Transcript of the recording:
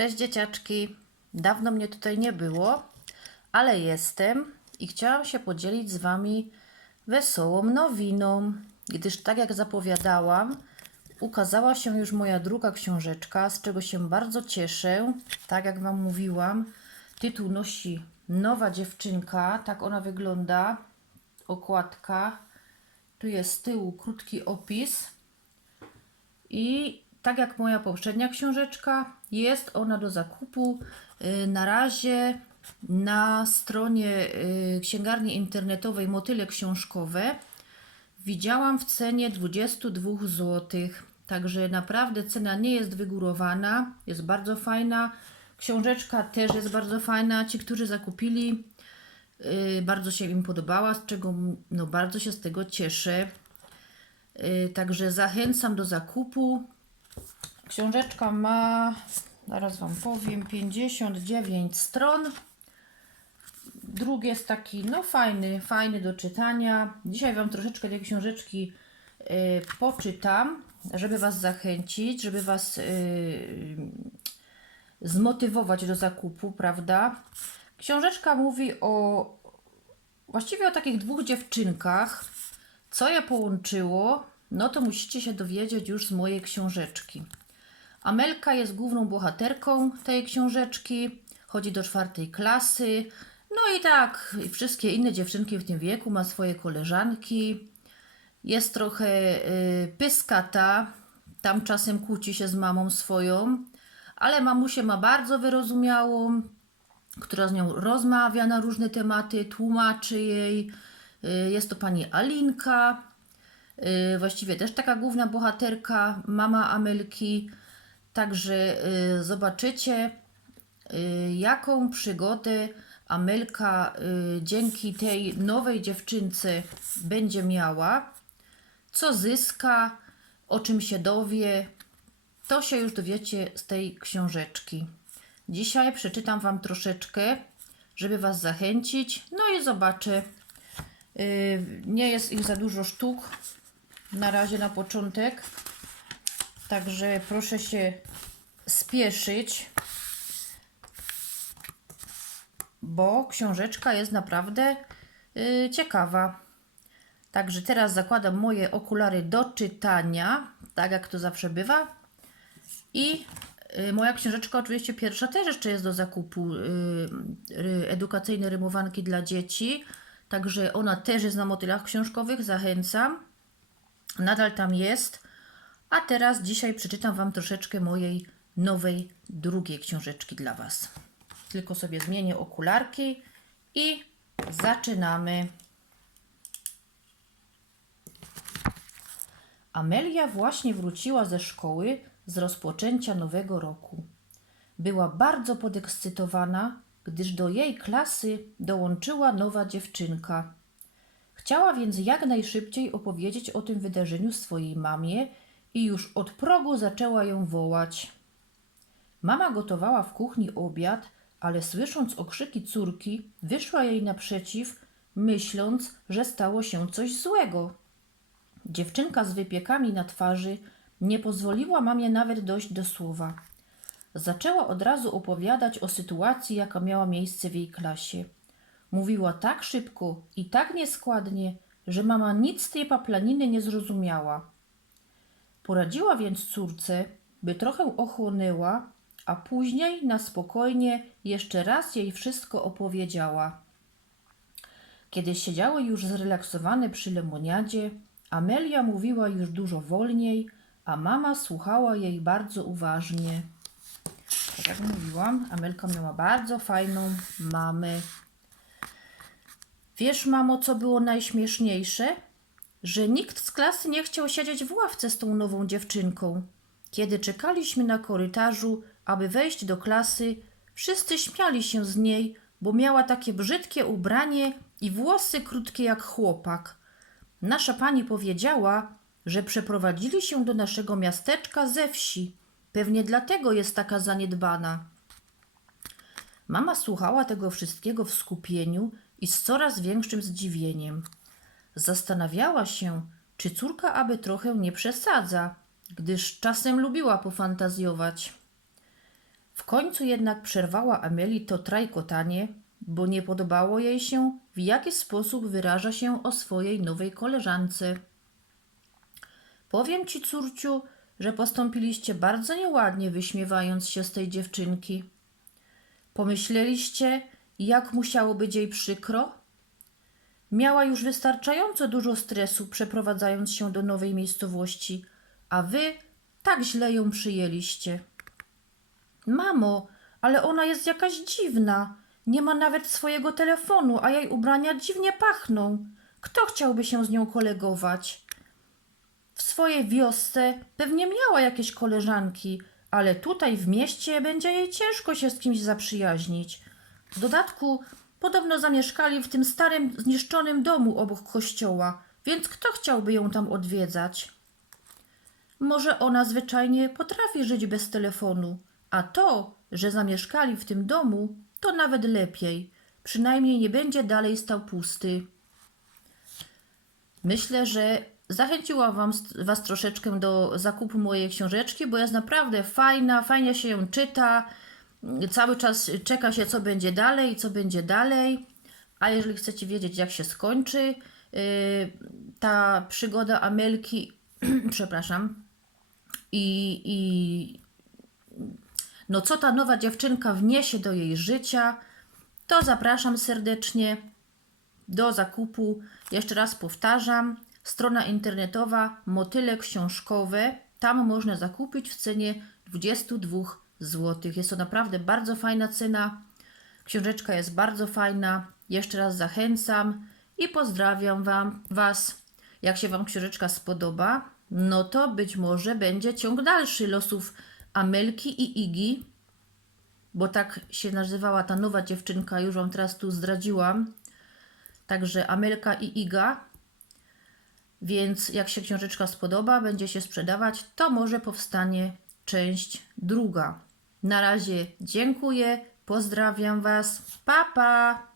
Cześć dzieciaczki. Dawno mnie tutaj nie było, ale jestem i chciałam się podzielić z Wami wesołą nowiną, gdyż tak jak zapowiadałam, ukazała się już moja druga książeczka, z czego się bardzo cieszę. Tak jak Wam mówiłam, tytuł nosi Nowa dziewczynka, tak ona wygląda, okładka. Tu jest z tyłu krótki opis. I tak jak moja poprzednia książeczka, jest ona do zakupu y, na razie na stronie y, księgarni internetowej Motyle Książkowe. Widziałam w cenie 22 zł. Także naprawdę cena nie jest wygórowana, jest bardzo fajna. Książeczka też jest bardzo fajna. Ci, którzy zakupili, y, bardzo się im podobała, z czego no, bardzo się z tego cieszę. Także zachęcam do zakupu. Książeczka ma, zaraz Wam powiem, 59 stron. Drugi jest taki, no fajny, fajny do czytania. Dzisiaj Wam troszeczkę tej książeczki y, poczytam, żeby Was zachęcić, żeby Was y, zmotywować do zakupu, prawda? Książeczka mówi o właściwie o takich dwóch dziewczynkach. Co je połączyło, no to musicie się dowiedzieć już z mojej książeczki. Amelka jest główną bohaterką tej książeczki, chodzi do czwartej klasy. No i tak, wszystkie inne dziewczynki w tym wieku ma swoje koleżanki. Jest trochę y, pyskata, tam czasem kłóci się z mamą swoją, ale mamusię ma bardzo wyrozumiałą, która z nią rozmawia na różne tematy, tłumaczy jej. Y, Jest to pani Alinka, właściwie też taka główna bohaterka, mama Amelki. Także y, zobaczycie, y, jaką przygodę Amelka y, dzięki tej nowej dziewczynce będzie miała, co zyska, o czym się dowie, to się już dowiecie z tej książeczki. Dzisiaj przeczytam Wam troszeczkę, żeby Was zachęcić. No i zobaczę. Nie jest ich za dużo sztuk na razie na początek. Także proszę się spieszyć, bo książeczka jest naprawdę yy, ciekawa. Także teraz zakładam moje okulary do czytania, tak jak to zawsze bywa. I y, moja książeczka, oczywiście pierwsza też jeszcze jest do zakupu. y, y, edukacyjne rymowanki dla dzieci. Także ona też jest na motylach książkowych, zachęcam. Nadal tam jest. A teraz dzisiaj przeczytam Wam troszeczkę mojej nowej, drugiej książeczki dla Was. Tylko sobie zmienię okularki i zaczynamy. Amelia właśnie wróciła ze szkoły z rozpoczęcia nowego roku. Była bardzo podekscytowana, gdyż do jej klasy dołączyła nowa dziewczynka. Chciała więc jak najszybciej opowiedzieć o tym wydarzeniu swojej mamie i już od progu zaczęła ją wołać. Mama gotowała w kuchni obiad, ale słysząc okrzyki córki, wyszła jej naprzeciw, myśląc, że stało się coś złego. Dziewczynka z wypiekami na twarzy nie pozwoliła mamie nawet dojść do słowa. Zaczęła od razu opowiadać o sytuacji, jaka miała miejsce w jej klasie. Mówiła tak szybko i tak nieskładnie, że mama nic z tej paplaniny nie zrozumiała. Poradziła więc córce, by trochę ochłonęła, a później na spokojnie jeszcze raz jej wszystko opowiedziała. Kiedy siedziały już zrelaksowane przy lemoniadzie, Amelia mówiła już dużo wolniej, a mama słuchała jej bardzo uważnie. Tak jak mówiłam, Amelka miała bardzo fajną mamę. Wiesz, mamo, co było najśmieszniejsze? Że nikt z klasy nie chciał siedzieć w ławce z tą nową dziewczynką. Kiedy czekaliśmy na korytarzu, aby wejść do klasy, wszyscy śmiali się z niej, bo miała takie brzydkie ubranie i włosy krótkie jak chłopak. Nasza pani powiedziała, że przeprowadzili się do naszego miasteczka ze wsi. Pewnie dlatego jest taka zaniedbana. Mama słuchała tego wszystkiego w skupieniu i z coraz większym zdziwieniem. Zastanawiała się, czy córka aby trochę nie przesadza, gdyż czasem lubiła pofantazjować. W końcu jednak przerwała Ameli to trajkotanie, bo nie podobało jej się, w jaki sposób wyraża się o swojej nowej koleżance. Powiem ci, córciu, że postąpiliście bardzo nieładnie, wyśmiewając się z tej dziewczynki. Pomyśleliście, jak musiało być jej przykro? Miała już wystarczająco dużo stresu, przeprowadzając się do nowej miejscowości, a wy tak źle ją przyjęliście. Mamo, ale ona jest jakaś dziwna. Nie ma nawet swojego telefonu, a jej ubrania dziwnie pachną. Kto chciałby się z nią kolegować? W swojej wiosce pewnie miała jakieś koleżanki, ale tutaj w mieście będzie jej ciężko się z kimś zaprzyjaźnić. W dodatku podobno zamieszkali w tym starym, zniszczonym domu obok kościoła, więc kto chciałby ją tam odwiedzać? Może ona zwyczajnie potrafi żyć bez telefonu, a to, że zamieszkali w tym domu, to nawet lepiej. Przynajmniej nie będzie dalej stał pusty. Myślę, że zachęciła wam, Was troszeczkę do zakupu mojej książeczki, bo jest naprawdę fajna, fajnie się ją czyta. Cały czas czeka się, co będzie dalej, co będzie dalej. A jeżeli chcecie wiedzieć, jak się skończy yy, ta przygoda Amelki, przepraszam, i, i no co ta nowa dziewczynka wniesie do jej życia, to zapraszam serdecznie do zakupu. Jeszcze raz powtarzam, strona internetowa Motyle Książkowe. Tam można zakupić w cenie 22 zł. Jest to naprawdę bardzo fajna cena. Książeczka jest bardzo fajna. Jeszcze raz zachęcam i pozdrawiam wam, Was. Jak się Wam książeczka spodoba, no to być może będzie ciąg dalszy losów Amelki i Igi, bo tak się nazywała ta nowa dziewczynka, już Wam teraz tu zdradziłam. Także Amelka i Iga. Więc jak się książeczka spodoba, będzie się sprzedawać, to może powstanie część druga. Na razie dziękuję, pozdrawiam Was, pa pa!